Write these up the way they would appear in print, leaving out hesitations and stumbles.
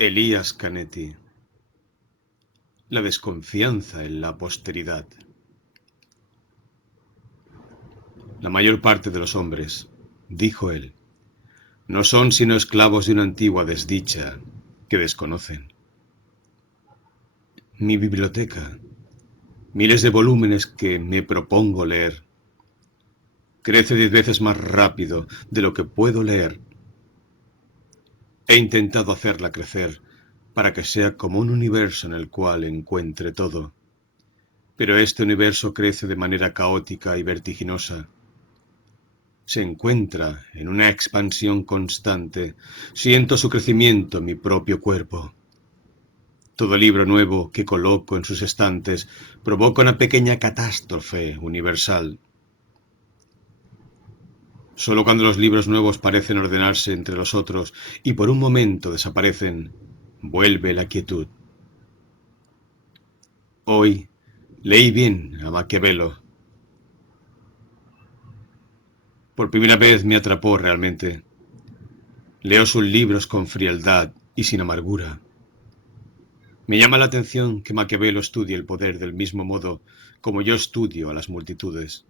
Elías Canetti. La desconfianza en la posteridad. La mayor parte de los hombres, dijo él, no son sino esclavos de una antigua desdicha que desconocen. Mi biblioteca, miles de volúmenes que me propongo leer, crece 10 veces más rápido de lo que puedo leer. He intentado hacerla crecer para que sea como un universo en el cual encuentre todo. Pero este universo crece de manera caótica y vertiginosa. Se encuentra en una expansión constante. Siento su crecimiento en mi propio cuerpo. Todo libro nuevo que coloco en sus estantes provoca una pequeña catástrofe universal. Solo cuando los libros nuevos parecen ordenarse entre los otros y por un momento desaparecen, vuelve la quietud. Hoy leí bien a Maquiavelo. Por primera vez me atrapó realmente. Leo sus libros con frialdad y sin amargura. Me llama la atención que Maquiavelo estudie el poder del mismo modo como yo estudio a las multitudes.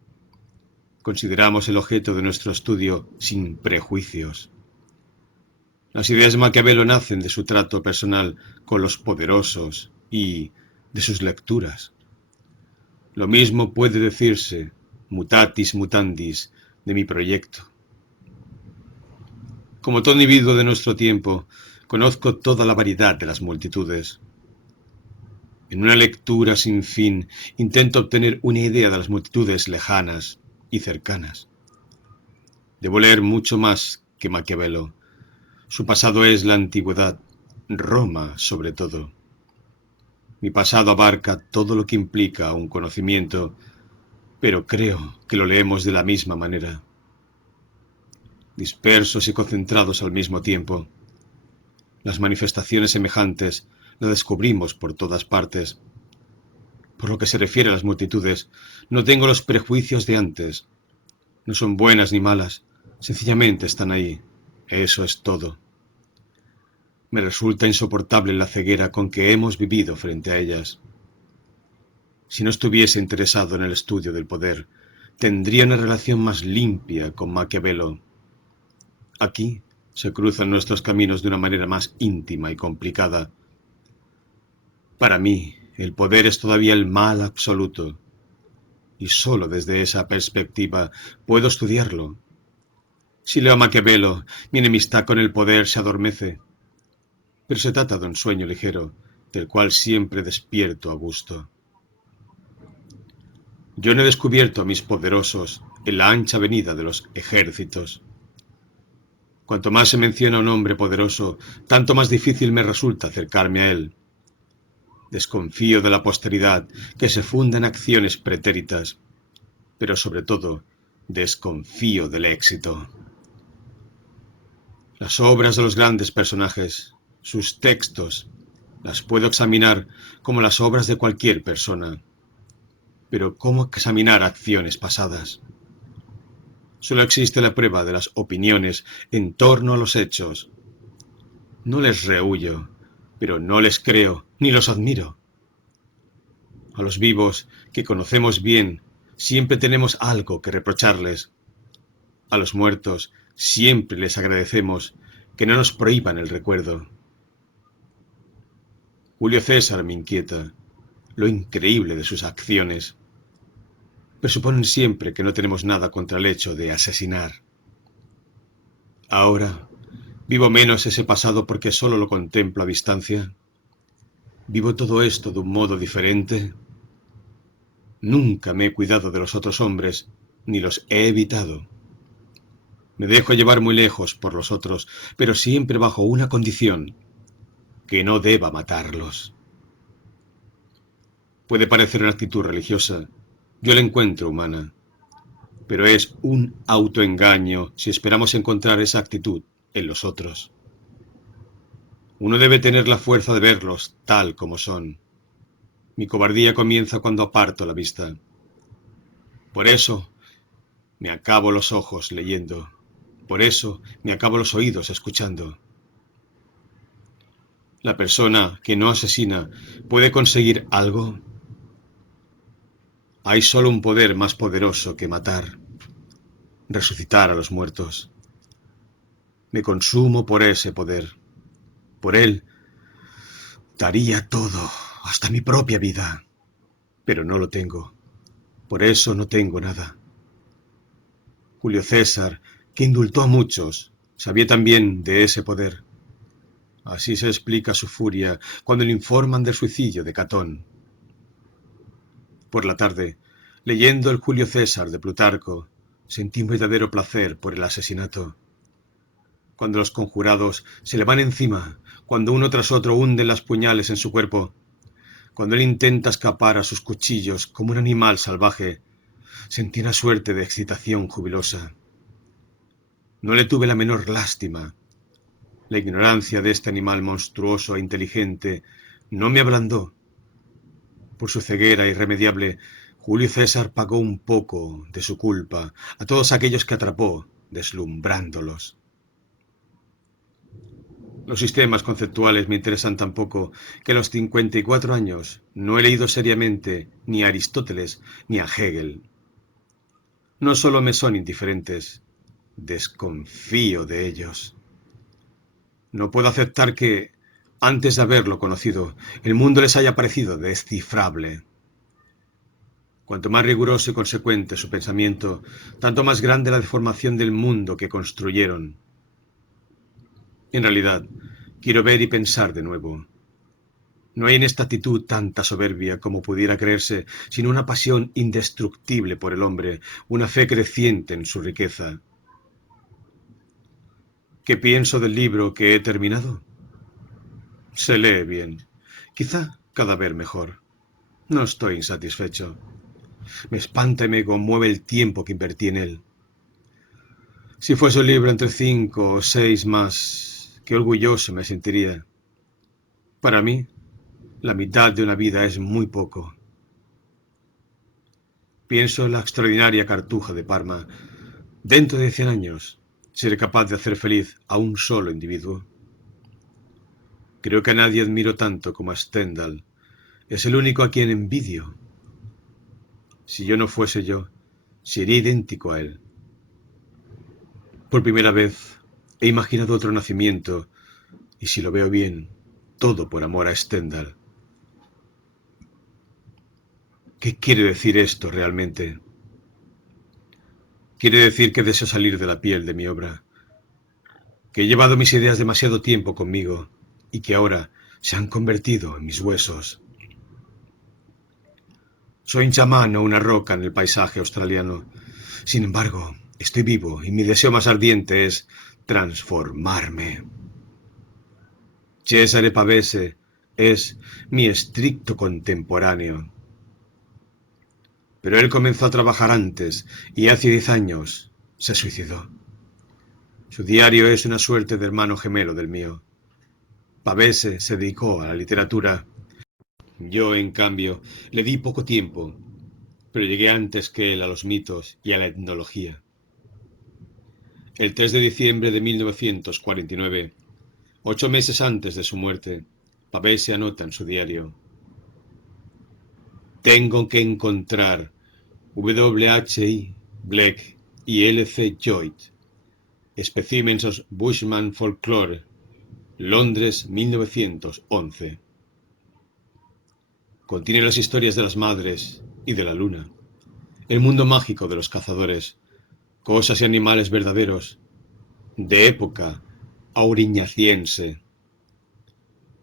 Consideramos el objeto de nuestro estudio sin prejuicios. Las ideas de Maquiavelo nacen de su trato personal con los poderosos y de sus lecturas. Lo mismo puede decirse, mutatis mutandis, de mi proyecto. Como todo individuo de nuestro tiempo, conozco toda la variedad de las multitudes. En una lectura sin fin, intento obtener una idea de las multitudes lejanas y cercanas. Debo leer mucho más que Maquiavelo. Su pasado es la antigüedad, Roma sobre todo. Mi pasado abarca todo lo que implica un conocimiento, pero creo que lo leemos de la misma manera. Dispersos y concentrados al mismo tiempo. Las manifestaciones semejantes las descubrimos por todas partes. Por lo que se refiere a las multitudes, no tengo los prejuicios de antes. No son buenas ni malas, sencillamente están ahí. Eso es todo. Me resulta insoportable la ceguera con que hemos vivido frente a ellas. Si no estuviese interesado en el estudio del poder, tendría una relación más limpia con Maquiavelo. Aquí se cruzan nuestros caminos de una manera más íntima y complicada. Para mí, el poder es todavía el mal absoluto, y solo desde esa perspectiva puedo estudiarlo. Si leo a Maquiavelo, mi enemistad con el poder se adormece, pero se trata de un sueño ligero, del cual siempre despierto a gusto. Yo no he descubierto a mis poderosos en la ancha avenida de los ejércitos. Cuanto más se menciona a un hombre poderoso, tanto más difícil me resulta acercarme a él. Desconfío de la posteridad que se funda en acciones pretéritas, pero sobre todo desconfío del éxito. Las obras de los grandes personajes, sus textos, las puedo examinar como las obras de cualquier persona. Pero ¿cómo examinar acciones pasadas? Solo existe la prueba de las opiniones en torno a los hechos. No les rehuyo, pero no les creo ni los admiro. A los vivos, que conocemos bien, siempre tenemos algo que reprocharles. A los muertos, siempre les agradecemos que no nos prohíban el recuerdo. Julio César me inquieta, lo increíble de sus acciones. Presuponen siempre que no tenemos nada contra el hecho de asesinar. Ahora, vivo menos ese pasado porque solo lo contemplo a distancia. ¿Vivo todo esto de un modo diferente? Nunca me he cuidado de los otros hombres, ni los he evitado. Me dejo llevar muy lejos por los otros, pero siempre bajo una condición, que no deba matarlos. Puede parecer una actitud religiosa, yo la encuentro humana, pero es un autoengaño si esperamos encontrar esa actitud en los otros. Uno debe tener la fuerza de verlos tal como son. Mi cobardía comienza cuando aparto la vista. Por eso me acabo los ojos leyendo. Por eso me acabo los oídos escuchando. ¿La persona que no asesina puede conseguir algo? Hay solo un poder más poderoso que matar: resucitar a los muertos. Me consumo por ese poder. Por él daría todo, hasta mi propia vida. Pero no lo tengo. Por eso no tengo nada. Julio César, que indultó a muchos, sabía también de ese poder. Así se explica su furia cuando le informan del suicidio de Catón. Por la tarde, leyendo el Julio César de Plutarco, sentí un verdadero placer por el asesinato. Cuando los conjurados se le van encima, cuando uno tras otro hunden las puñales en su cuerpo, cuando él intenta escapar a sus cuchillos como un animal salvaje, sentí una suerte de excitación jubilosa. No le tuve la menor lástima. La ignorancia de este animal monstruoso e inteligente no me ablandó. Por su ceguera irremediable, Julio César pagó un poco de su culpa a todos aquellos que atrapó, deslumbrándolos. Los sistemas conceptuales me interesan tan poco que a los 54 años no he leído seriamente ni a Aristóteles ni a Hegel. No solo me son indiferentes, desconfío de ellos. No puedo aceptar que, antes de haberlo conocido, el mundo les haya parecido descifrable. Cuanto más riguroso y consecuente su pensamiento, tanto más grande la deformación del mundo que construyeron. En realidad, quiero ver y pensar de nuevo. No hay en esta actitud tanta soberbia como pudiera creerse, sino una pasión indestructible por el hombre, una fe creciente en su riqueza. ¿Qué pienso del libro que he terminado? Se lee bien, quizá cada vez mejor. No estoy insatisfecho. Me espanta y me conmueve el tiempo que invertí en él. Si fuese un libro entre 5 o 6 más, qué orgulloso me sentiría. Para mí, la mitad de una vida es muy poco. Pienso en la extraordinaria Cartuja de Parma. Dentro de 100 años, ¿seré capaz de hacer feliz a un solo individuo? Creo que a nadie admiro tanto como a Stendhal. Es el único a quien envidio. Si yo no fuese yo, sería idéntico a él. Por primera vez he imaginado otro nacimiento, y si lo veo bien, todo por amor a Stendhal. ¿Qué quiere decir esto realmente? Quiere decir que deseo salir de la piel de mi obra, que he llevado mis ideas demasiado tiempo conmigo y que ahora se han convertido en mis huesos. Soy un chamán o una roca en el paisaje australiano. Sin embargo, estoy vivo y mi deseo más ardiente es transformarme. Cesare Pavese es mi estricto contemporáneo. Pero él comenzó a trabajar antes y hace 10 años se suicidó. Su diario es una suerte de hermano gemelo del mío. Pavese se dedicó a la literatura. Yo, en cambio, le di poco tiempo, pero llegué antes que él a los mitos y a la etnología. El 3 de diciembre de 1949, 8 meses antes de su muerte, Pavese anota en su diario: tengo que encontrar W.H.I. Black y L.C. Lloyd, Specimens of Bushman Folklore, Londres, 1911. Contiene las historias de las madres y de la luna, el mundo mágico de los cazadores, cosas y animales verdaderos, de época auriñaciense.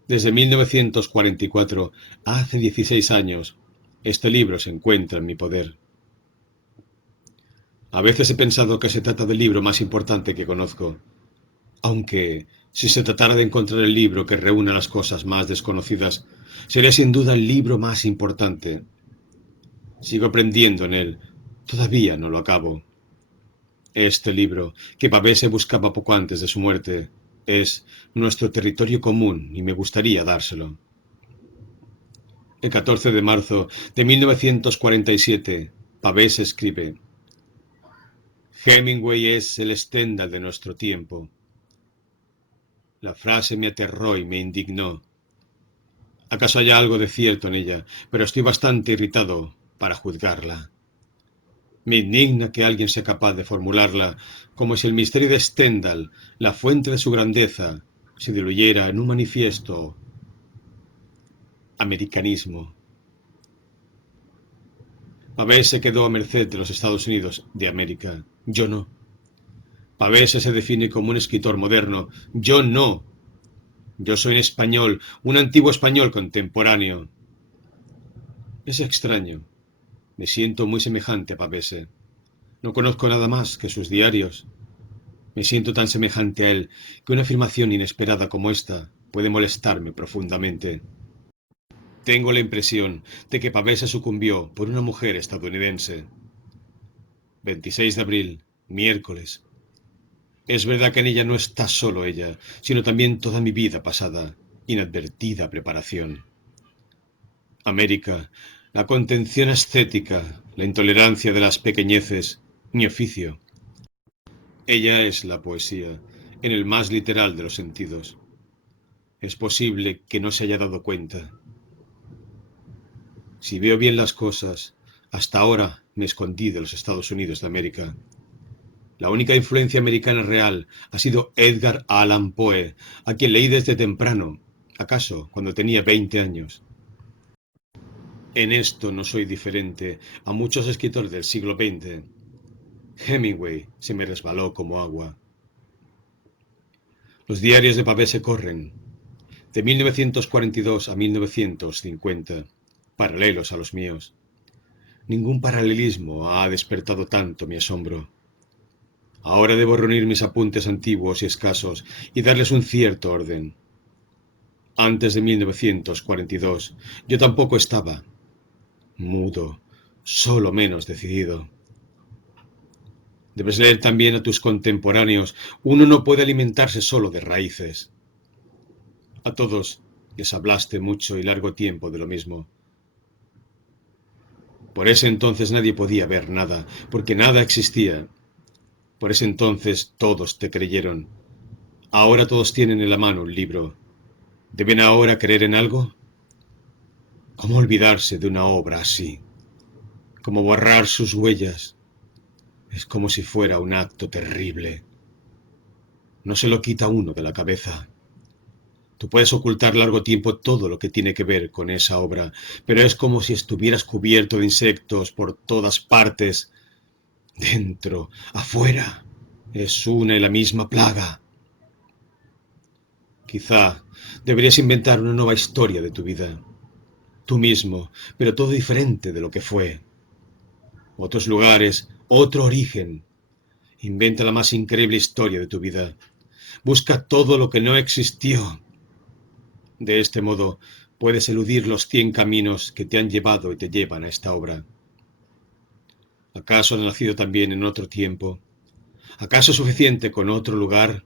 Desde 1944, hace 16 años, este libro se encuentra en mi poder. A veces he pensado que se trata del libro más importante que conozco, aunque, si se tratara de encontrar el libro que reúna las cosas más desconocidas, sería sin duda el libro más importante. Sigo aprendiendo en él, todavía no lo acabo. Este libro, que Pavese buscaba poco antes de su muerte, es nuestro territorio común y me gustaría dárselo. El 14 de marzo de 1947, Pavese escribe: Hemingway es el Stendhal de nuestro tiempo. La frase me aterró y me indignó. ¿Acaso haya algo de cierto en ella? Pero estoy bastante irritado para juzgarla. Me indigna que alguien sea capaz de formularla como si el misterio de Stendhal, la fuente de su grandeza, se diluyera en un manifiesto americanismo. Pavese se quedó a merced de los Estados Unidos de América. Yo no. Pavese se define como un escritor moderno. Yo no. Yo soy un español, un antiguo español contemporáneo. Es extraño. Me siento muy semejante a Pavese. No conozco nada más que sus diarios. Me siento tan semejante a él que una afirmación inesperada como esta puede molestarme profundamente. Tengo la impresión de que Pavese sucumbió por una mujer estadounidense. 26 de abril, miércoles. Es verdad que en ella no está solo ella, sino también toda mi vida pasada, inadvertida preparación. América, la contención ascética, la intolerancia de las pequeñeces, mi oficio. Ella es la poesía, en el más literal de los sentidos. Es posible que no se haya dado cuenta. Si veo bien las cosas, hasta ahora me escondí de los Estados Unidos de América. La única influencia americana real ha sido Edgar Allan Poe, a quien leí desde temprano, acaso cuando tenía 20 años. En esto no soy diferente a muchos escritores del siglo XX. Hemingway se me resbaló como agua. Los diarios de Pavese corren, de 1942 a 1950, paralelos a los míos. Ningún paralelismo ha despertado tanto mi asombro. Ahora debo reunir mis apuntes antiguos y escasos y darles un cierto orden. Antes de 1942, yo tampoco estaba mudo, solo menos decidido. Debes leer también a tus contemporáneos. Uno no puede alimentarse solo de raíces. A todos les hablaste mucho y largo tiempo de lo mismo. Por ese entonces nadie podía ver nada, porque nada existía. Por ese entonces todos te creyeron. Ahora todos tienen en la mano un libro. ¿Deben ahora creer en algo? ¿Cómo olvidarse de una obra así? ¿Cómo borrar sus huellas? Es como si fuera un acto terrible. No se lo quita uno de la cabeza. Tú puedes ocultar largo tiempo todo lo que tiene que ver con esa obra, pero es como si estuvieras cubierto de insectos por todas partes. Dentro, afuera, es una y la misma plaga. Quizá deberías inventar una nueva historia de tu vida. Tú mismo, pero todo diferente de lo que fue. Otros lugares, otro origen. Inventa la más increíble historia de tu vida. Busca todo lo que no existió. De este modo, puedes eludir los 100 caminos que te han llevado y te llevan a esta obra. ¿Acaso has nacido también en otro tiempo? ¿Acaso es suficiente con otro lugar?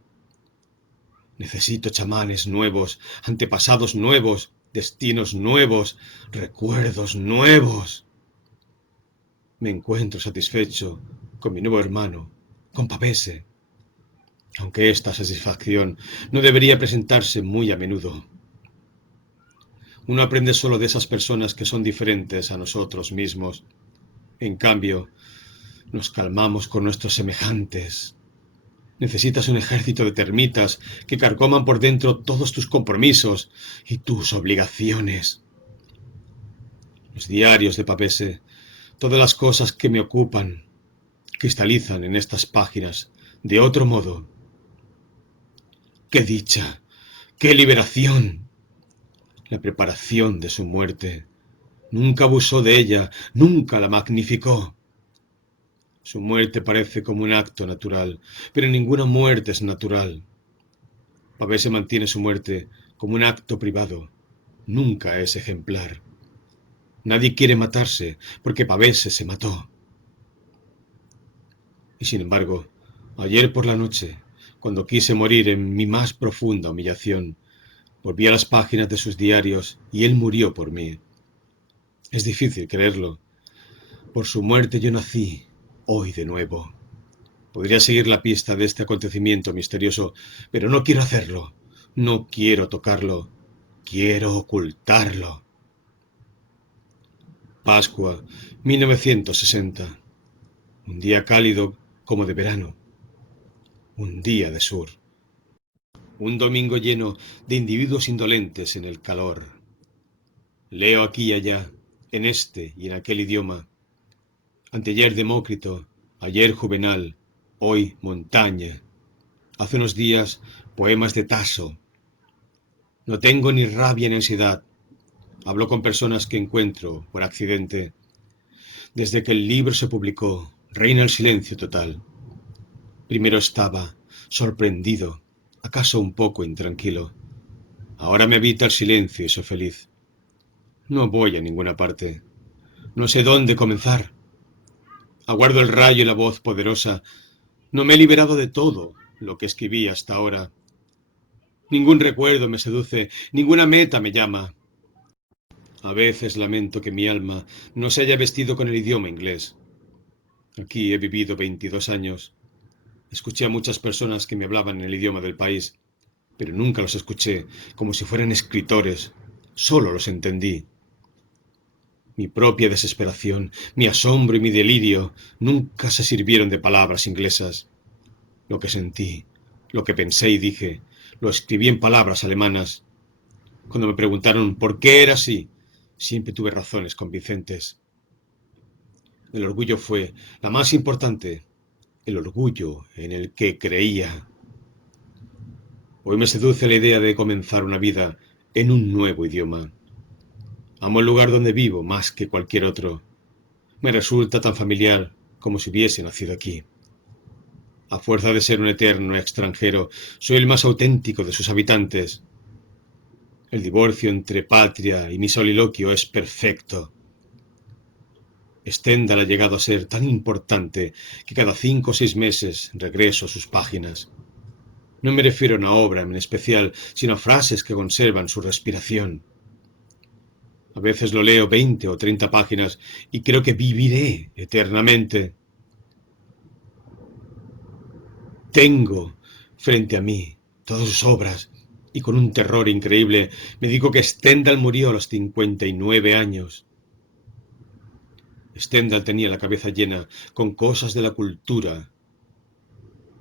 Necesito chamanes nuevos, antepasados nuevos, destinos nuevos, recuerdos nuevos. Me encuentro satisfecho con mi nuevo hermano, con Pavese, aunque esta satisfacción no debería presentarse muy a menudo. Uno aprende solo de esas personas que son diferentes a nosotros mismos. En cambio, nos calmamos con nuestros semejantes. Necesitas un ejército de termitas que carcoman por dentro todos tus compromisos y tus obligaciones. Los diarios de Pavese, todas las cosas que me ocupan, cristalizan en estas páginas de otro modo. ¡Qué dicha! ¡Qué liberación! La preparación de su muerte. Nunca abusó de ella, nunca la magnificó. Su muerte parece como un acto natural, pero ninguna muerte es natural. Pavese mantiene su muerte como un acto privado. Nunca es ejemplar. Nadie quiere matarse porque Pavese se mató. Y sin embargo, ayer por la noche, cuando quise morir en mi más profunda humillación, volví a las páginas de sus diarios y él murió por mí. Es difícil creerlo. Por su muerte yo nací hoy de nuevo. Podría seguir la pista de este acontecimiento misterioso, pero no quiero hacerlo. No quiero tocarlo, quiero ocultarlo. Pascua, 1960. Un día cálido como de verano. Un día de sur. Un domingo lleno de individuos indolentes en el calor. Leo aquí y allá, en este y en aquel idioma. Anteayer Demócrito, ayer Juvenal, hoy Montaña. Hace unos días poemas de Tasso. No tengo ni rabia ni ansiedad. Hablo con personas que encuentro por accidente. Desde que el libro se publicó, reina el silencio total. Primero estaba sorprendido, acaso un poco intranquilo. Ahora me habita el silencio y soy feliz. No voy a ninguna parte. No sé dónde comenzar. Aguardo el rayo y la voz poderosa. No me he liberado de todo lo que escribí hasta ahora. Ningún recuerdo me seduce, ninguna meta me llama. A veces lamento que mi alma no se haya vestido con el idioma inglés. Aquí he vivido 22 años. Escuché a muchas personas que me hablaban en el idioma del país, pero nunca los escuché como si fueran escritores. Solo los entendí. Mi propia desesperación, mi asombro y mi delirio nunca se sirvieron de palabras inglesas. Lo que sentí, lo que pensé y dije, lo escribí en palabras alemanas. Cuando me preguntaron por qué era así, siempre tuve razones convincentes. El orgullo fue la más importante, el orgullo en el que creía. Hoy me seduce la idea de comenzar una vida en un nuevo idioma. Amo el lugar donde vivo más que cualquier otro. Me resulta tan familiar como si hubiese nacido aquí. A fuerza de ser un eterno extranjero, soy el más auténtico de sus habitantes. El divorcio entre patria y mi soliloquio es perfecto. Stendhal ha llegado a ser tan importante que cada 5 o 6 meses regreso a sus páginas. No me refiero a una obra en especial, sino a frases que conservan su respiración. A veces lo leo 20 o 30 páginas y creo que viviré eternamente. Tengo frente a mí todas sus obras y con un terror increíble me digo que Stendhal murió a los 59 años. Stendhal tenía la cabeza llena con cosas de la cultura,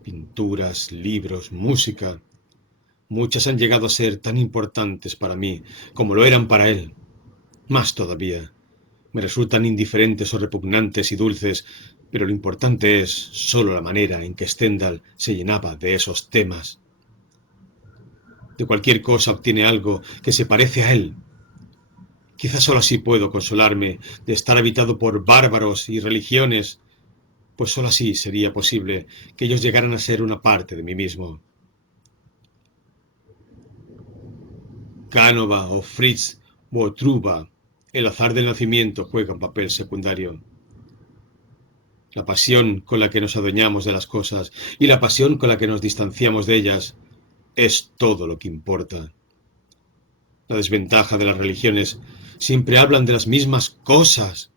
pinturas, libros, música. Muchas han llegado a ser tan importantes para mí como lo eran para él. Más todavía. Me resultan indiferentes o repugnantes y dulces, pero lo importante es solo la manera en que Stendhal se llenaba de esos temas. De cualquier cosa obtiene algo que se parece a él. Quizás solo así puedo consolarme de estar habitado por bárbaros y religiones, pues solo así sería posible que ellos llegaran a ser una parte de mí mismo. Cánova o Fritz Botruba, el azar del nacimiento juega un papel secundario. La pasión con la que nos adueñamos de las cosas y la pasión con la que nos distanciamos de ellas es todo lo que importa. La desventaja de las religiones siempre hablan de las mismas cosas.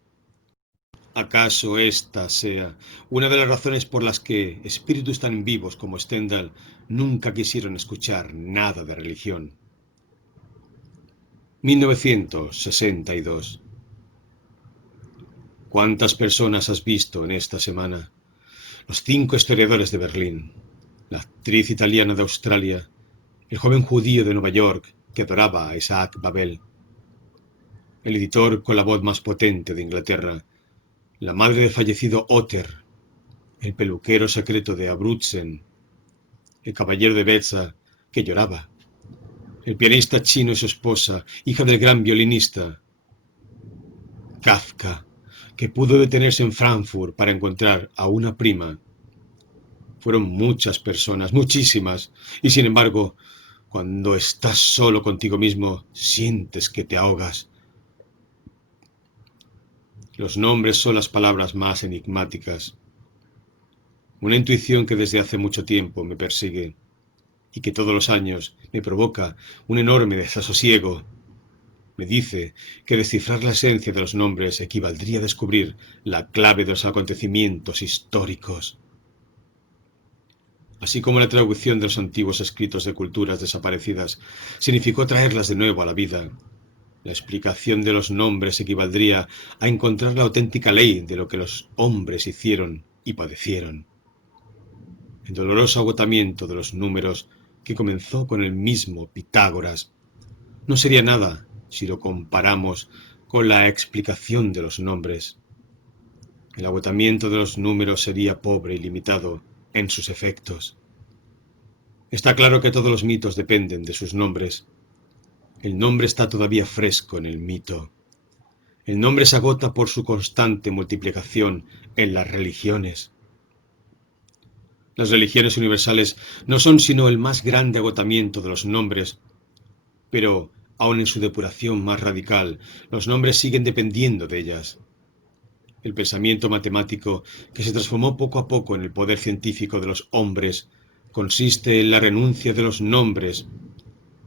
¿Acaso esta sea una de las razones por las que espíritus tan vivos como Stendhal nunca quisieron escuchar nada de religión? 1962. ¿Cuántas personas has visto en esta semana? Los 5 historiadores de Berlín, la actriz italiana de Australia, el joven judío de Nueva York que adoraba a Isaac Babel, el editor con la voz más potente de Inglaterra, la madre del fallecido Otter, el peluquero secreto de Abruzzen, el caballero de Beza que lloraba, el pianista chino y su esposa, hija del gran violinista, Kafka, que pudo detenerse en Frankfurt para encontrar a una prima. Fueron muchas personas, muchísimas, y sin embargo, cuando estás solo contigo mismo, sientes que te ahogas. Los nombres son las palabras más enigmáticas. Una intuición que desde hace mucho tiempo me persigue y que todos los años me provoca un enorme desasosiego. Me dice que descifrar la esencia de los nombres equivaldría a descubrir la clave de los acontecimientos históricos. así como la traducción de los antiguos escritos de culturas desaparecidas, significó traerlas de nuevo a la vida. La explicación de los nombres equivaldría a encontrar la auténtica ley de lo que los hombres hicieron y padecieron. El doloroso agotamiento de los números, que comenzó con el mismo Pitágoras, no sería nada si lo comparamos con la explicación de los nombres. El agotamiento de los números sería pobre y limitado en sus efectos. Está claro que todos los mitos dependen de sus nombres. El nombre está todavía fresco en el mito. El nombre se agota por su constante multiplicación en las religiones. Las religiones universales no son sino el más grande agotamiento de los nombres, pero, aun en su depuración más radical, los nombres siguen dependiendo de ellas. El pensamiento matemático, que se transformó poco a poco en el poder científico de los hombres, consiste en la renuncia de los nombres.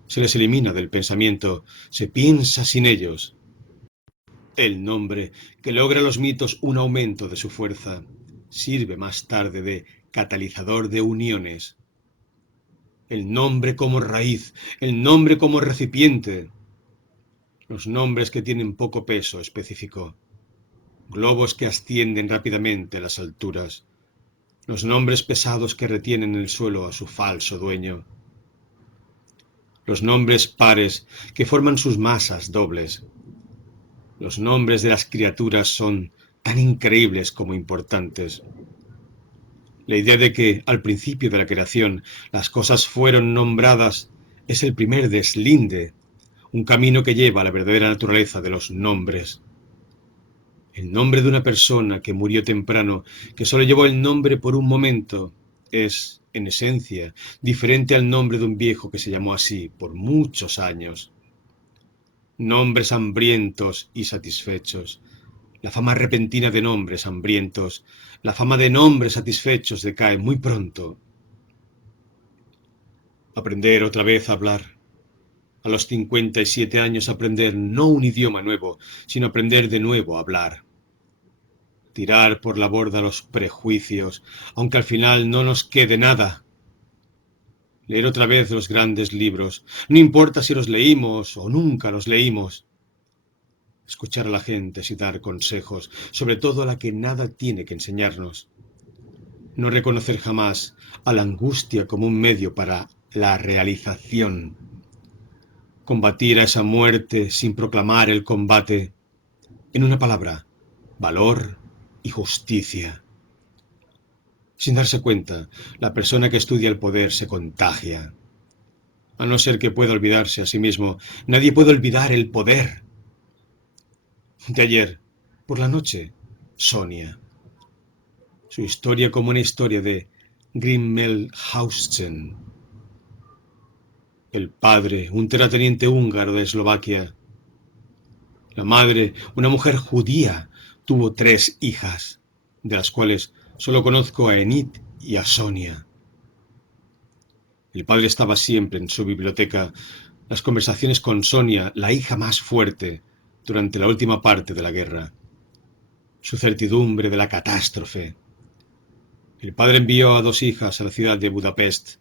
Se les elimina del pensamiento, se piensa sin ellos. El nombre, que logra los mitos un aumento de su fuerza, sirve más tarde de catalizador de uniones. El nombre como raíz, el nombre como recipiente. Los nombres que tienen poco peso específico. Globos que ascienden rápidamente a las alturas. Los nombres pesados que retienen en el suelo a su falso dueño. Los nombres pares que forman sus masas dobles. Los nombres de las criaturas son tan increíbles como importantes. La idea de que, al principio de la creación, las cosas fueron nombradas es el primer deslinde, un camino que lleva a la verdadera naturaleza de los nombres. El nombre de una persona que murió temprano, que solo llevó el nombre por un momento, es, en esencia, diferente al nombre de un viejo que se llamó así por muchos años. Nombres hambrientos y satisfechos. La fama repentina de nombres hambrientos, la fama de nombres satisfechos decae muy pronto. Aprender otra vez a hablar. A los 57 años aprender no un idioma nuevo, sino aprender de nuevo a hablar. Tirar por la borda los prejuicios, aunque al final no nos quede nada. Leer otra vez los grandes libros, no importa si los leímos o nunca los leímos. Escuchar a la gente y dar consejos, sobre todo a la que nada tiene que enseñarnos. No reconocer jamás a la angustia como un medio para la realización. Combatir a esa muerte sin proclamar el combate. En una palabra, valor y justicia. Sin darse cuenta, la persona que estudia el poder se contagia. A no ser que pueda olvidarse a sí mismo, nadie puede olvidar el poder. De ayer, por la noche, Sonia. Su historia como una historia de Grimmelhausen. El padre, un terrateniente húngaro de Eslovaquia. La madre, una mujer judía, tuvo 3 hijas, de las cuales solo conozco a Enid y a Sonia. El padre estaba siempre en su biblioteca, las conversaciones con Sonia, la hija más fuerte, durante la última parte de la guerra. Su certidumbre de la catástrofe. El padre envió a 2 hijas a la ciudad de Budapest.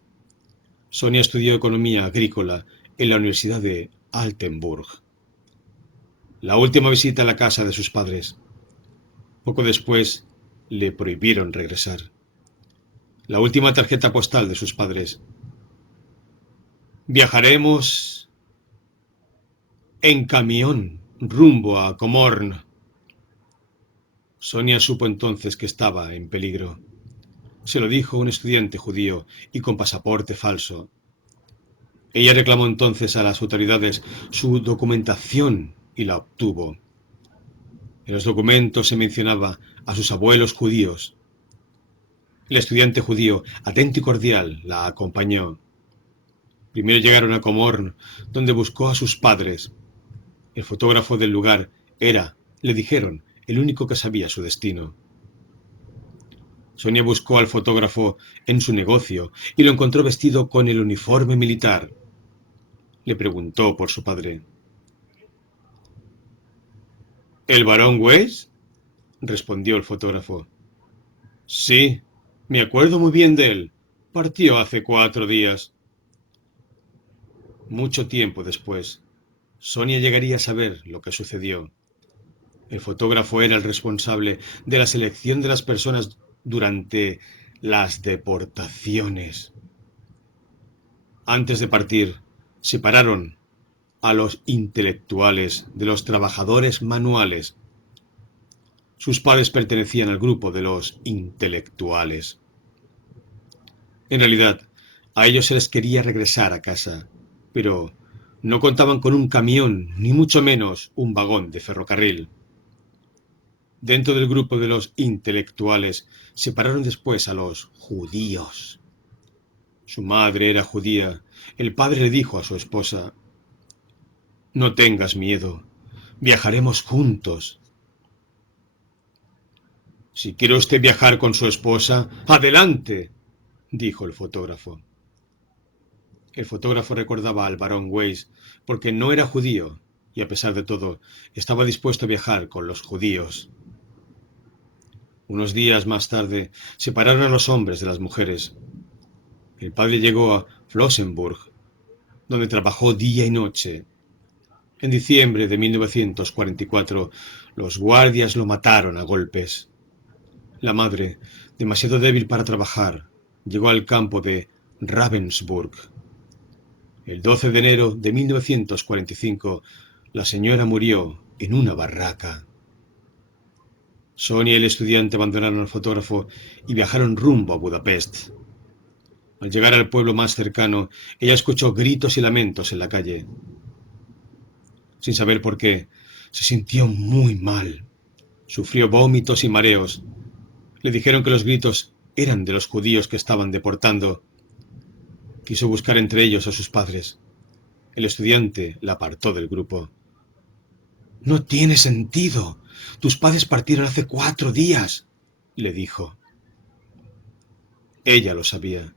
Sonia estudió economía agrícola en la Universidad de Altenburg. La última visita a la casa de sus padres. Poco después, le prohibieron regresar. La última tarjeta postal de sus padres. Viajaremos en camión rumbo a Comorn. Sonia supo entonces que estaba en peligro. Se lo dijo un estudiante judío y con pasaporte falso. Ella reclamó entonces a las autoridades su documentación y la obtuvo. En los documentos se mencionaba a sus abuelos judíos. El estudiante judío, atento y cordial, la acompañó. Primero llegaron a Comorn, donde buscó a sus padres. El fotógrafo del lugar era, le dijeron, el único que sabía su destino. Sonia buscó al fotógrafo en su negocio y lo encontró vestido con el uniforme militar. Le preguntó por su padre. ¿El barón Weiss? Respondió el fotógrafo. Sí, me acuerdo muy bien de él. Partió hace 4 días. Mucho tiempo después, Sonia llegaría a saber lo que sucedió. El fotógrafo era el responsable de la selección de las personas durante las deportaciones. Antes de partir, separaron a los intelectuales de los trabajadores manuales. Sus padres pertenecían al grupo de los intelectuales. En realidad, a ellos se les quería regresar a casa, pero no contaban con un camión, ni mucho menos un vagón de ferrocarril. Dentro del grupo de los intelectuales separaron después a los judíos. Su madre era judía. El padre le dijo a su esposa: «No tengas miedo, viajaremos juntos». «Si quiere usted viajar con su esposa, adelante», dijo el fotógrafo. El fotógrafo recordaba al barón Weiss porque no era judío y, a pesar de todo, estaba dispuesto a viajar con los judíos. Unos días más tarde separaron a los hombres de las mujeres. El padre llegó a Flossenburg, donde trabajó día y noche. En diciembre de 1944, los guardias lo mataron a golpes. La madre, demasiado débil para trabajar, llegó al campo de Ravensburg. El 12 de enero de 1945, la señora murió en una barraca. Sonia y el estudiante abandonaron al fotógrafo y viajaron rumbo a Budapest. Al llegar al pueblo más cercano, ella escuchó gritos y lamentos en la calle. Sin saber por qué, se sintió muy mal. Sufrió vómitos y mareos. Le dijeron que los gritos eran de los judíos que estaban deportando. Quiso buscar entre ellos a sus padres. El estudiante la apartó del grupo. «No tiene sentido. Tus padres partieron hace 4 días», le dijo. Ella lo sabía,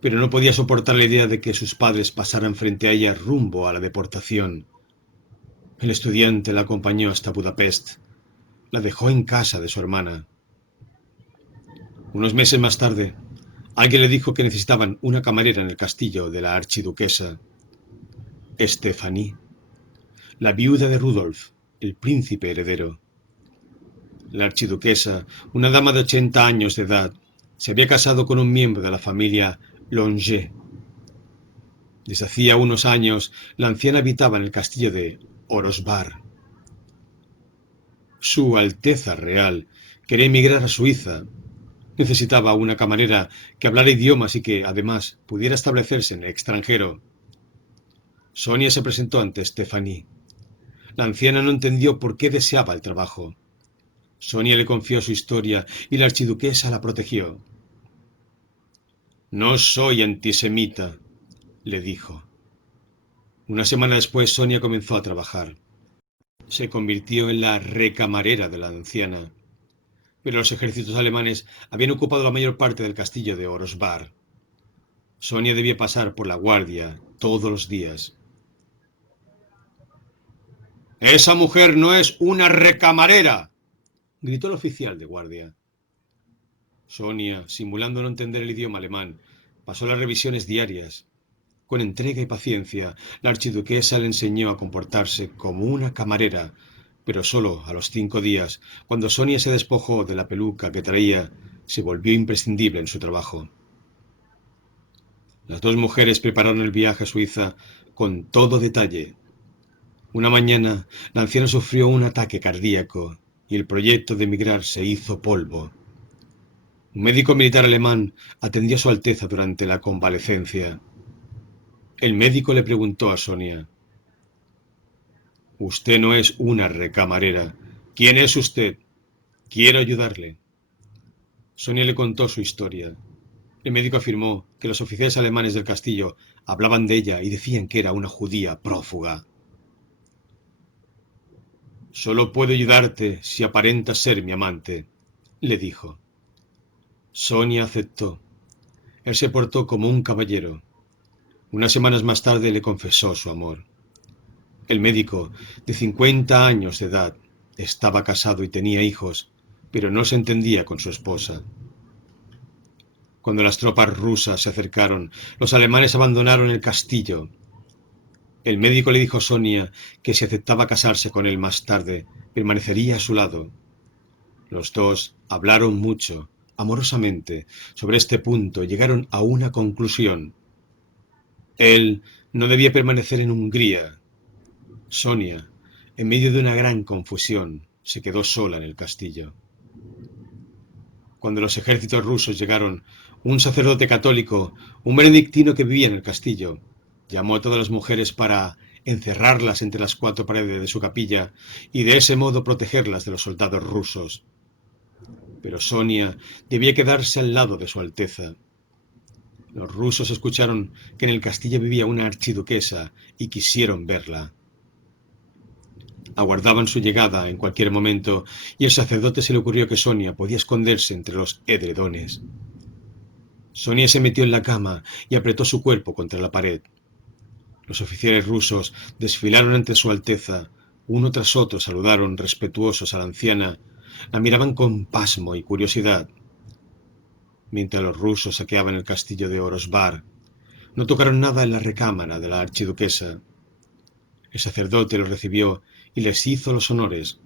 pero no podía soportar la idea de que sus padres pasaran frente a ella rumbo a la deportación. El estudiante la acompañó hasta Budapest. La dejó en casa de su hermana. Unos meses más tarde, alguien le dijo que necesitaban una camarera en el castillo de la archiduquesa Stephanie, la viuda de Rudolf, el príncipe heredero. La archiduquesa, una dama de 80 años de edad, se había casado con un miembro de la familia Longe. Desde hacía unos años, la anciana habitaba en el castillo de Orosbar. Su Alteza Real quería emigrar a Suiza. Necesitaba una camarera que hablara idiomas y que, además, pudiera establecerse en el extranjero. Sonia se presentó ante Stephanie. La anciana no entendió por qué deseaba el trabajo. Sonia le confió su historia y la archiduquesa la protegió. «No soy antisemita», le dijo. Una semana después, Sonia comenzó a trabajar. Se convirtió en la recamarera de la anciana. Pero los ejércitos alemanes habían ocupado la mayor parte del castillo de Orosbar. Sonia debía pasar por la guardia todos los días. «Esa mujer no es una recamarera», gritó el oficial de guardia. Sonia, simulando no entender el idioma alemán, pasó las revisiones diarias. Con entrega y paciencia, la archiduquesa le enseñó a comportarse como una camarera, pero solo a los 5 días, cuando Sonia se despojó de la peluca que traía, se volvió imprescindible en su trabajo. Las dos mujeres prepararon el viaje a Suiza con todo detalle. Una mañana, la anciana sufrió un ataque cardíaco y el proyecto de emigrar se hizo polvo. Un médico militar alemán atendió a Su Alteza durante la convalecencia. El médico le preguntó a Sonia: «Usted no es una recamarera. ¿Quién es usted? Quiero ayudarle». Sonia le contó su historia. El médico afirmó que los oficiales alemanes del castillo hablaban de ella y decían que era una judía prófuga. «Solo puedo ayudarte si aparentas ser mi amante», le dijo. Sonia aceptó. Él se portó como un caballero. Unas semanas más tarde le confesó su amor. El médico, de 50 años de edad, estaba casado y tenía hijos, pero no se entendía con su esposa. Cuando las tropas rusas se acercaron, los alemanes abandonaron el castillo. El médico le dijo a Sonia que si aceptaba casarse con él más tarde, permanecería a su lado. Los dos hablaron mucho, amorosamente, sobre este punto y llegaron a una conclusión. Él no debía permanecer en Hungría. Sonia, en medio de una gran confusión, se quedó sola en el castillo. Cuando los ejércitos rusos llegaron, un sacerdote católico, un benedictino que vivía en el castillo, llamó a todas las mujeres para encerrarlas entre las 4 paredes de su capilla y de ese modo protegerlas de los soldados rusos. Pero Sonia debía quedarse al lado de su Alteza. Los rusos escucharon que en el castillo vivía una archiduquesa y quisieron verla. Aguardaban su llegada en cualquier momento y el sacerdote se le ocurrió que Sonia podía esconderse entre los edredones. Sonia se metió en la cama y apretó su cuerpo contra la pared. Los oficiales rusos desfilaron ante su Alteza. Uno tras otro saludaron respetuosos a la anciana. La miraban con pasmo y curiosidad. Mientras los rusos saqueaban el castillo de Orosbar, no tocaron nada en la recámara de la archiduquesa. El sacerdote los recibió y les hizo los honores.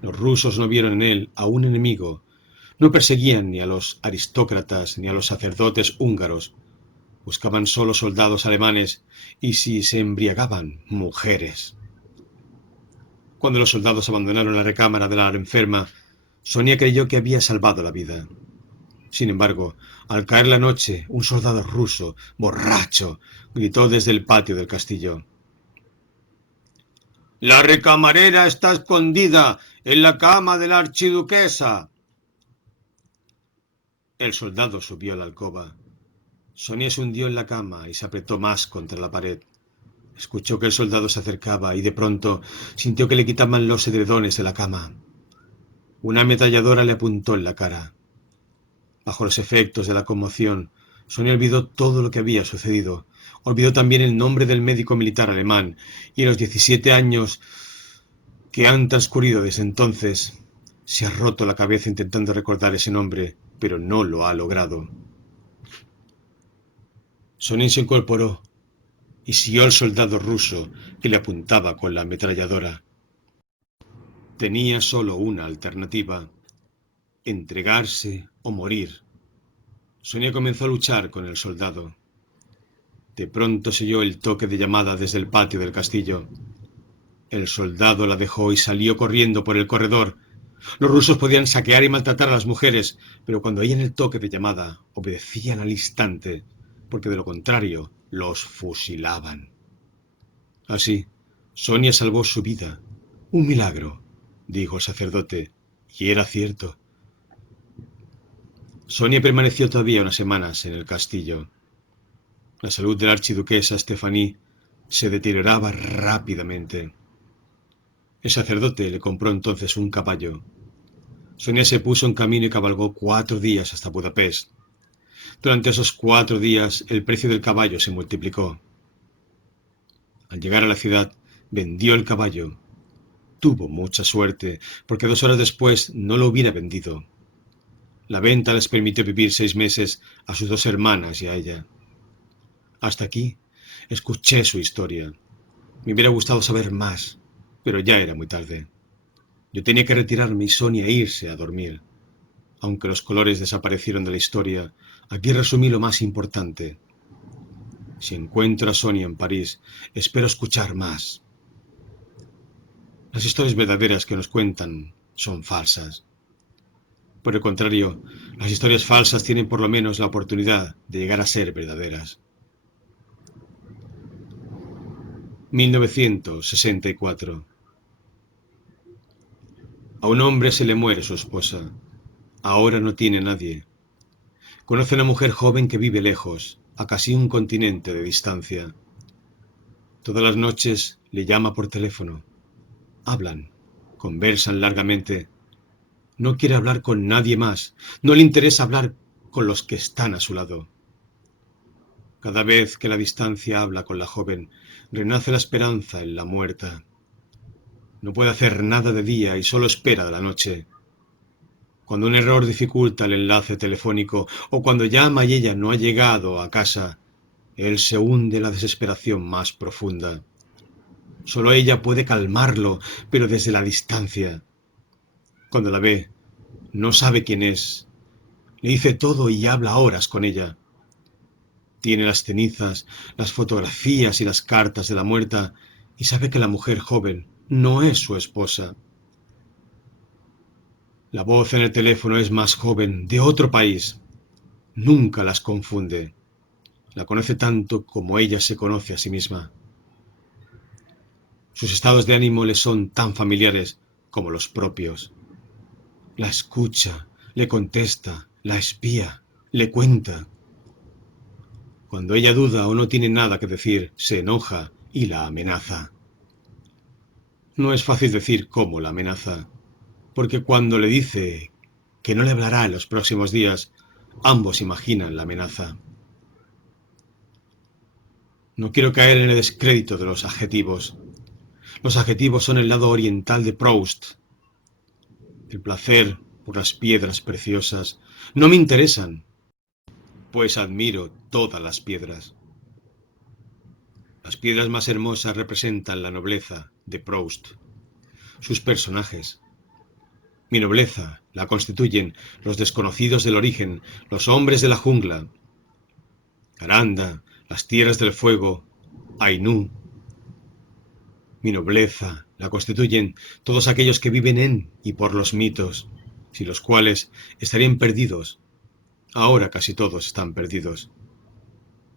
Los rusos no vieron en él a un enemigo. No perseguían ni a los aristócratas ni a los sacerdotes húngaros. Buscaban solo soldados alemanes y, si se embriagaban, mujeres. Cuando los soldados abandonaron la recámara de la enferma, Sonia creyó que había salvado la vida. Sin embargo, al caer la noche, un soldado ruso, borracho, gritó desde el patio del castillo: «¡La recamarera está escondida en la cama de la archiduquesa!». El soldado subió a la alcoba. Sonia se hundió en la cama y se apretó más contra la pared. Escuchó que el soldado se acercaba y de pronto sintió que le quitaban los edredones de la cama. Una ametralladora le apuntó en la cara. Bajo los efectos de la conmoción, Sonia olvidó todo lo que había sucedido. Olvidó también el nombre del médico militar alemán y los 17 años que han transcurrido desde entonces. Se ha roto la cabeza intentando recordar ese nombre, pero no lo ha logrado. Sonia se incorporó y siguió al soldado ruso que le apuntaba con la ametralladora. Tenía solo una alternativa: entregarse o morir. Sonia comenzó a luchar con el soldado. De pronto se oyó el toque de llamada desde el patio del castillo. El soldado la dejó y salió corriendo por el corredor. Los rusos podían saquear y maltratar a las mujeres, pero cuando oían el toque de llamada, obedecían al instante, porque de lo contrario los fusilaban. Así, Sonia salvó su vida. Un milagro, dijo el sacerdote, y era cierto. Sonia permaneció todavía unas semanas en el castillo. La salud de la archiduquesa Stephanie se deterioraba rápidamente. El sacerdote le compró entonces un caballo. Sonia se puso en camino y cabalgó 4 días hasta Budapest. Durante esos 4 días el precio del caballo se multiplicó. Al llegar a la ciudad, vendió el caballo. Tuvo mucha suerte, porque 2 horas después no lo hubiera vendido. La venta les permitió vivir 6 meses a sus 2 hermanas y a ella. Hasta aquí escuché su historia. Me hubiera gustado saber más, pero ya era muy tarde. Yo tenía que retirarme y Sonia irse a dormir. Aunque los colores desaparecieron de la historia, aquí resumí lo más importante. Si encuentro a Sonia en París, espero escuchar más. Las historias verdaderas que nos cuentan son falsas. Por el contrario, las historias falsas tienen por lo menos la oportunidad de llegar a ser verdaderas. 1964. A un hombre se le muere su esposa. Ahora no tiene nadie. Conoce a una mujer joven que vive lejos, a casi un continente de distancia. Todas las noches le llama por teléfono. Hablan, conversan largamente. No quiere hablar con nadie más. No le interesa hablar con los que están a su lado. Cada vez que la distancia habla con la joven, renace la esperanza en la muerta. No puede hacer nada de día y solo espera de la noche. Cuando un error dificulta el enlace telefónico o cuando llama y ella no ha llegado a casa, él se hunde en la desesperación más profunda. Solo ella puede calmarlo, pero desde la distancia. Cuando la ve, no sabe quién es. Le dice todo y habla horas con ella. Tiene las cenizas, las fotografías y las cartas de la muerta y sabe que la mujer joven no es su esposa. La voz en el teléfono es más joven, de otro país. Nunca las confunde. La conoce tanto como ella se conoce a sí misma. Sus estados de ánimo le son tan familiares como los propios. La escucha, le contesta, la espía, le cuenta. Cuando ella duda o no tiene nada que decir, se enoja y la amenaza. No es fácil decir cómo la amenaza, porque cuando le dice que no le hablará en los próximos días, ambos imaginan la amenaza. No quiero caer en el descrédito de los adjetivos. Los adjetivos son el lado oriental de Proust. El placer por las piedras preciosas no me interesan, pues admiro todas las piedras. Las piedras más hermosas representan la nobleza de Proust, sus personajes. Mi nobleza la constituyen los desconocidos del origen, los hombres de la jungla, Aranda, las tierras del fuego, Ainú. Mi nobleza la constituyen todos aquellos que viven en y por los mitos, sin los cuales estarían perdidos. Ahora casi todos están perdidos.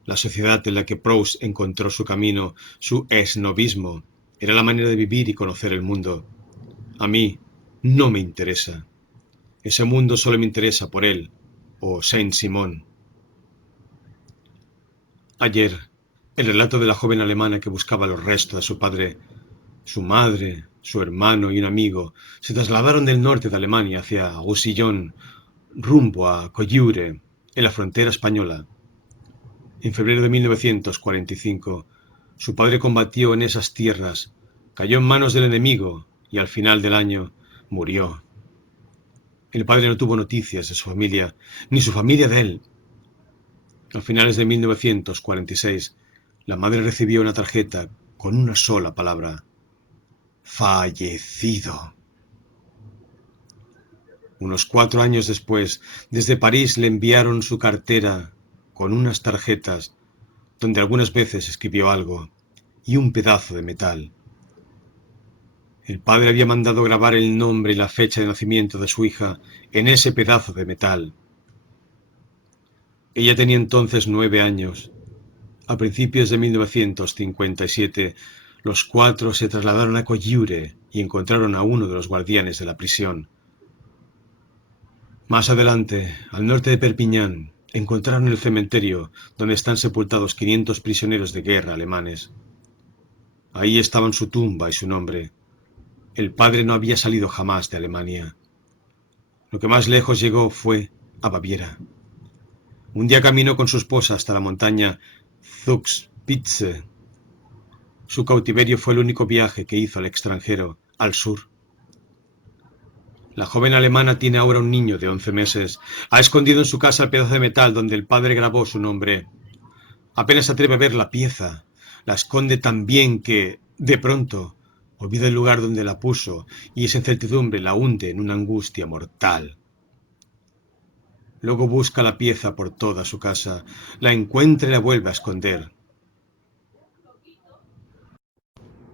La sociedad en la que Proust encontró su camino, su esnovismo, era la manera de vivir y conocer el mundo. A mí no me interesa. Ese mundo solo me interesa por él, o Saint-Simon. Ayer, el relato de la joven alemana que buscaba los restos de su padre, su madre, su hermano y un amigo se trasladaron del norte de Alemania hacia Roussillon, rumbo a Coyure, en la frontera española. En febrero de 1945, su padre combatió en esas tierras, cayó en manos del enemigo y al final del año murió. El padre no tuvo noticias de su familia, ni su familia de él. A finales de 1946, la madre recibió una tarjeta con una sola palabra: fallecido. Unos 4 años después, desde París le enviaron su cartera con unas tarjetas donde algunas veces escribió algo y un pedazo de metal. El padre había mandado grabar el nombre y la fecha de nacimiento de su hija en ese pedazo de metal. Ella tenía entonces 9 años. A principios de 1957, los 4 se trasladaron a Coyure y encontraron a uno de los guardianes de la prisión. Más adelante, al norte de Perpiñán, encontraron el cementerio donde están sepultados 500 prisioneros de guerra alemanes. Ahí estaban su tumba y su nombre. El padre no había salido jamás de Alemania. Lo que más lejos llegó fue a Baviera. Un día caminó con su esposa hasta la montaña Zugspitze. Su cautiverio fue el único viaje que hizo al extranjero, al sur. La joven alemana tiene ahora un niño de 11 meses. Ha escondido en su casa el pedazo de metal donde el padre grabó su nombre. Apenas se atreve a ver la pieza. La esconde tan bien que, de pronto, olvida el lugar donde la puso y esa incertidumbre la hunde en una angustia mortal. Luego busca la pieza por toda su casa, la encuentra y la vuelve a esconder.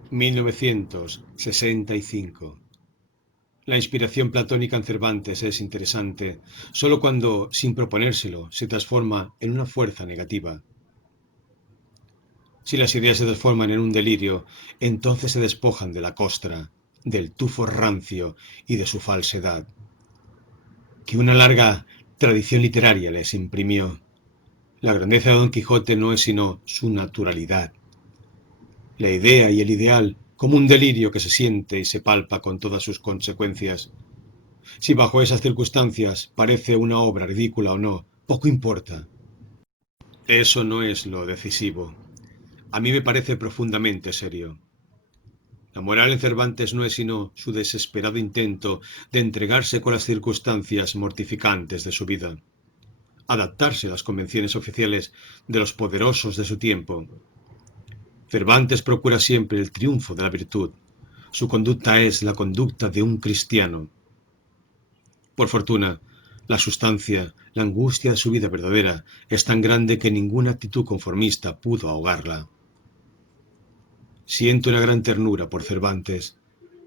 1965. La inspiración platónica en Cervantes es interesante, solo cuando, sin proponérselo, se transforma en una fuerza negativa. Si las ideas se transforman en un delirio, entonces se despojan de la costra, del tufo rancio y de su falsedad, que una larga tradición literaria les imprimió. La grandeza de Don Quijote no es sino su naturalidad. La idea y el ideal como un delirio que se siente y se palpa con todas sus consecuencias. Si bajo esas circunstancias parece una obra ridícula o no, poco importa. Eso no es lo decisivo. A mí me parece profundamente serio. La moral en Cervantes no es sino su desesperado intento de entregarse con las circunstancias mortificantes de su vida, adaptarse a las convenciones oficiales de los poderosos de su tiempo. Cervantes procura siempre el triunfo de la virtud. Su conducta es la conducta de un cristiano. Por fortuna, la sustancia, la angustia de su vida verdadera es tan grande que ninguna actitud conformista pudo ahogarla. Siento una gran ternura por Cervantes.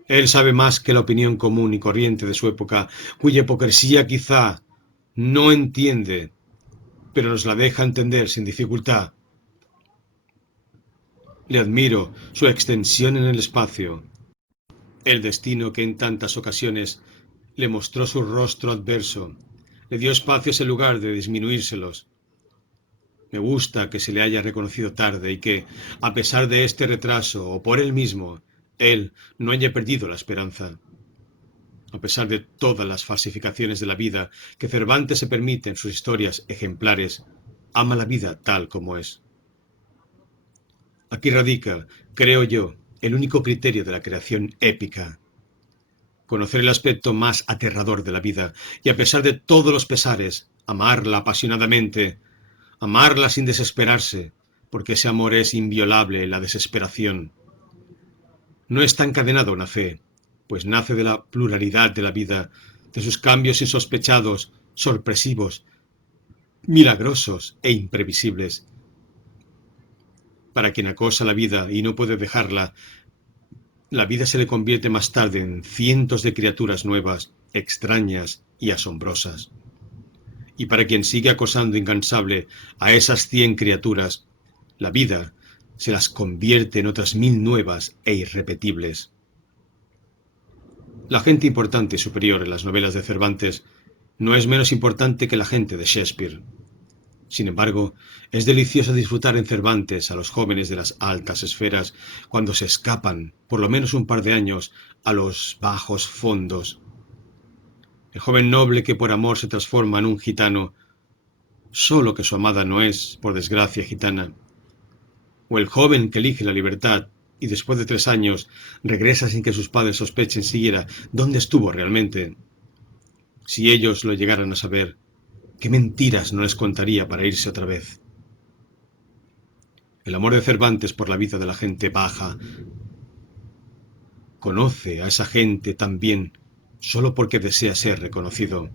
Él sabe más que la opinión común y corriente de su época, cuya hipocresía quizá no entiende, pero nos la deja entender sin dificultad. Le admiro su extensión en el espacio, el destino que en tantas ocasiones le mostró su rostro adverso, le dio espacios en lugar de disminuírselos. Me gusta que se le haya reconocido tarde y que, a pesar de este retraso o por él mismo, él no haya perdido la esperanza. A pesar de todas las falsificaciones de la vida que Cervantes se permite en sus historias ejemplares, ama la vida tal como es. Aquí radica, creo yo, el único criterio de la creación épica. Conocer el aspecto más aterrador de la vida y, a pesar de todos los pesares, amarla apasionadamente, amarla sin desesperarse, porque ese amor es inviolable en la desesperación. No está encadenado a una fe, pues nace de la pluralidad de la vida, de sus cambios insospechados, sorpresivos, milagrosos e imprevisibles. Para quien acosa la vida y no puede dejarla, la vida se le convierte más tarde en cientos de criaturas nuevas, extrañas y asombrosas. Y para quien sigue acosando incansable a esas 100 criaturas, la vida se las convierte en otras 1000 nuevas e irrepetibles. La gente importante y superior en las novelas de Cervantes no es menos importante que la gente de Shakespeare. Sin embargo, es delicioso disfrutar en Cervantes a los jóvenes de las altas esferas cuando se escapan, por lo menos un par de años, a los bajos fondos. El joven noble que por amor se transforma en un gitano, solo que su amada no es, por desgracia, gitana. O el joven que elige la libertad y después de 3 años regresa sin que sus padres sospechen siquiera dónde estuvo realmente. Si ellos lo llegaran a saber, ¿qué mentiras no les contaría para irse otra vez? El amor de Cervantes por la vida de la gente baja conoce a esa gente tan bien solo porque desea ser reconocido.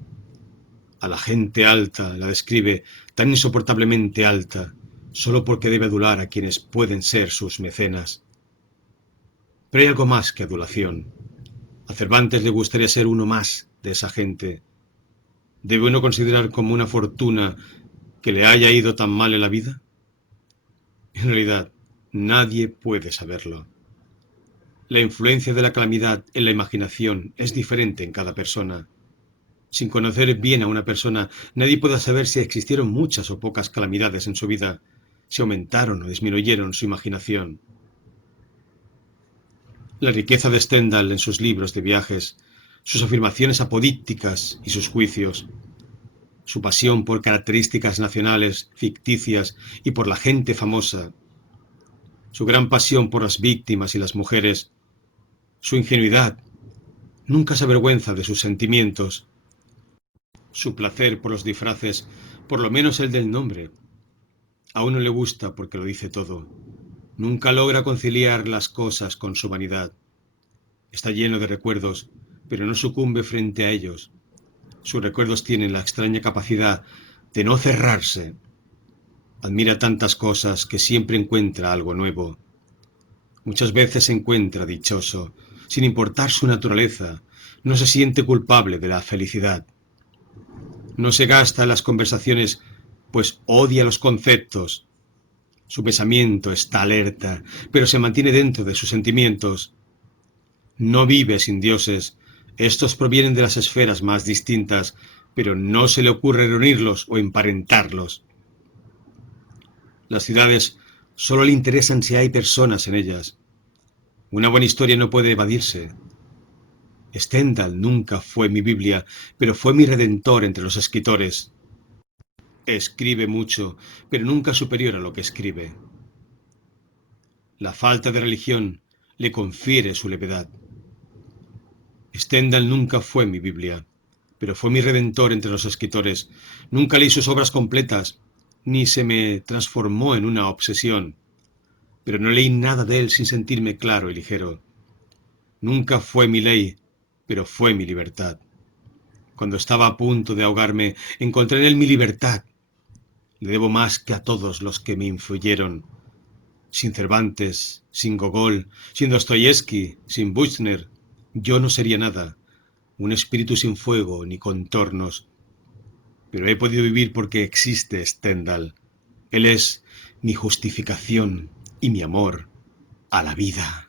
A la gente alta la describe tan insoportablemente alta solo porque debe adular a quienes pueden ser sus mecenas. Pero hay algo más que adulación. A Cervantes le gustaría ser uno más de esa gente. ¿Debe uno considerar como una fortuna que le haya ido tan mal en la vida? En realidad, nadie puede saberlo. La influencia de la calamidad en la imaginación es diferente en cada persona. Sin conocer bien a una persona, nadie puede saber si existieron muchas o pocas calamidades en su vida, si aumentaron o disminuyeron su imaginación. La riqueza de Stendhal en sus libros de viajes, sus afirmaciones apodícticas y sus juicios, su pasión por características nacionales, ficticias y por la gente famosa, su gran pasión por las víctimas y las mujeres, su ingenuidad, nunca se avergüenza de sus sentimientos, su placer por los disfraces, por lo menos el del nombre. A uno le gusta porque lo dice todo. Nunca logra conciliar las cosas con su vanidad. Está lleno de recuerdos, pero no sucumbe frente a ellos. Sus recuerdos tienen la extraña capacidad de no cerrarse. Admira tantas cosas que siempre encuentra algo nuevo. Muchas veces se encuentra dichoso, sin importar su naturaleza. No se siente culpable de la felicidad. No se gasta en las conversaciones, pues odia los conceptos. Su pensamiento está alerta, pero se mantiene dentro de sus sentimientos. No vive sin dioses. Estos provienen de las esferas más distintas, pero no se le ocurre reunirlos o emparentarlos. Las ciudades solo le interesan si hay personas en ellas. Una buena historia no puede evadirse. Stendhal nunca fue mi Biblia, pero fue mi redentor entre los escritores. Escribe mucho, pero nunca superior a lo que escribe. La falta de religión, le confiere su levedad. Stendhal nunca fue mi Biblia, pero fue mi redentor entre los escritores. Nunca leí sus obras completas, ni se me transformó en una obsesión, pero no leí nada de él sin sentirme claro y ligero. Nunca fue mi ley, pero fue mi libertad. Cuando estaba a punto de ahogarme, encontré en él mi libertad. Le debo más que a todos los que me influyeron. Sin Cervantes, sin Gogol, sin Dostoyevsky, sin Buchner, yo no sería nada, un espíritu sin fuego ni contornos. Pero he podido vivir porque existe Stendhal. Él es mi justificación y mi amor a la vida.